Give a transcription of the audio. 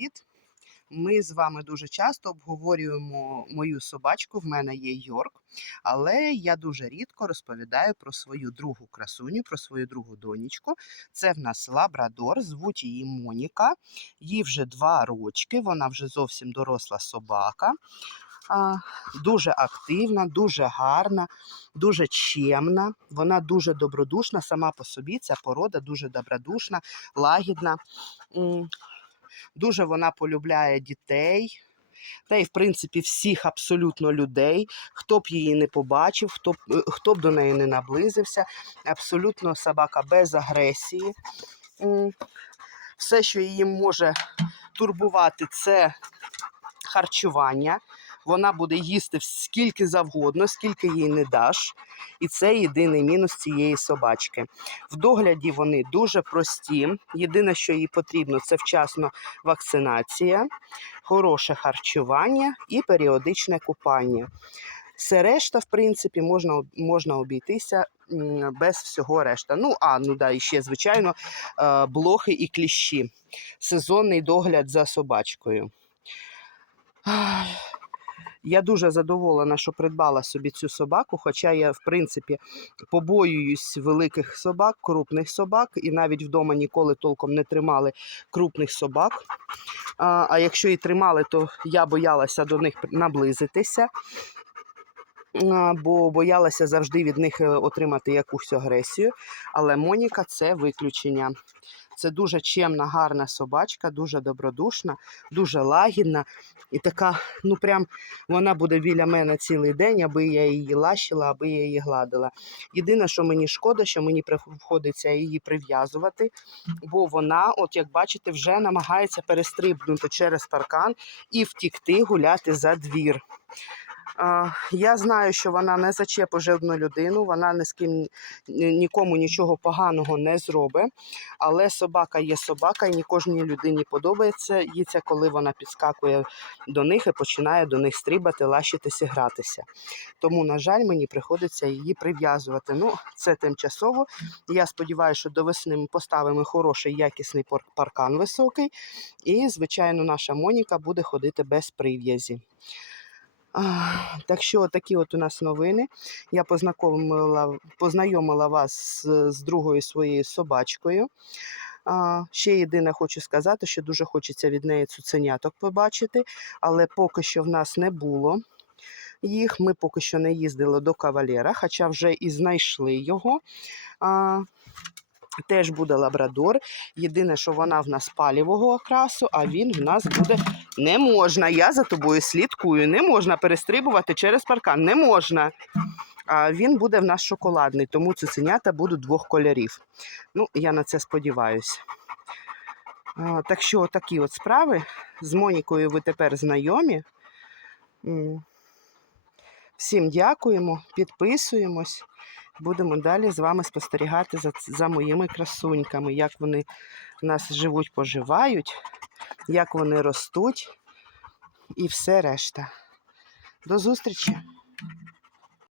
привіт! Ми з вами дуже часто обговорюємо мою собачку. В мене є Йорк, але я дуже рідко розповідаю про свою другу красуню, про свою другу донечку. Це в нас лабрадор, звуть її Моніка. Їй вже два рочки, вона вже зовсім доросла собака. Дуже активна, дуже гарна, дуже чемна. Вона дуже добродушна. Сама по собі ця порода дуже добродушна, лагідна. Дуже вона полюбляє дітей. Та й, в принципі, всіх абсолютно людей, хто б її не побачив, хто б, е, хто б до неї не наблизився. Абсолютно собака без агресії. Все, що її може турбувати, це харчування. Вона буде їсти скільки завгодно, скільки їй не даш. І це єдиний мінус цієї собачки. В догляді вони дуже прості. Єдине, що їй потрібно, це вчасно вакцинація, хороше харчування і періодичне купання. Все решта, в принципі, можна, можна обійтися без всього решта. Ну, а, ну да, і ще, звичайно, е, блохи і кліщі. Сезонний догляд за собачкою. Я дуже задоволена, що придбала собі цю собаку, хоча я, в принципі, побоююсь великих собак, крупних собак, і навіть вдома ніколи толком не тримали крупних собак. А, а якщо і тримали, то я боялася до них наблизитися, бо боялася завжди від них е, отримати якусь агресію. Але Моніка це виключення. Це дуже чемна, гарна собачка, дуже добродушна, дуже лагідна. І така, ну прям вона буде біля мене цілий день, аби я її лащила, аби я її гладила. Єдине, що мені шкода, що мені приходиться її прив'язувати, бо вона, от як бачите, вже намагається перестрибнути через паркан і втікти гуляти за двір. Я знаю, що вона не зачепить жодну людину, вона ні з ким нікому нічого поганого не зробить. Але собака є собака, і не кожній людині подобається це, коли вона підскакує до них і починає до них стрибати, лащитися, гратися. Тому, на жаль, мені приходиться її прив'язувати. Ну, це тимчасово. Я сподіваюся, що до весни ми поставимо хороший якісний пар- паркан високий. І, звичайно, наша Моніка буде ходити без прив'язі. Так що такі от у нас новини. Я познайомила, познайомила вас з, з другою своєю собачкою. А, ще єдине хочу сказати, що дуже хочеться від неї цуценяток побачити, але поки що в нас не було їх. Ми поки що не їздили до кавалера, хоча вже і знайшли його. А, Теж буде лабрадор. Єдине, що вона в нас палівого окрасу, а він в нас буде не можна. Я за тобою слідкую. Не можна перестрибувати через паркан. Не можна. А він буде в нас шоколадний, тому цуценята будуть двох кольорів. Ну, я на це сподіваюся. Так що такі от справи. З Монікою ви тепер знайомі. Всім дякуємо, підписуємось. Будемо далі з вами спостерігати за, за моїми красуньками, як вони в нас живуть, поживають, як вони ростуть і все решта. До зустрічі!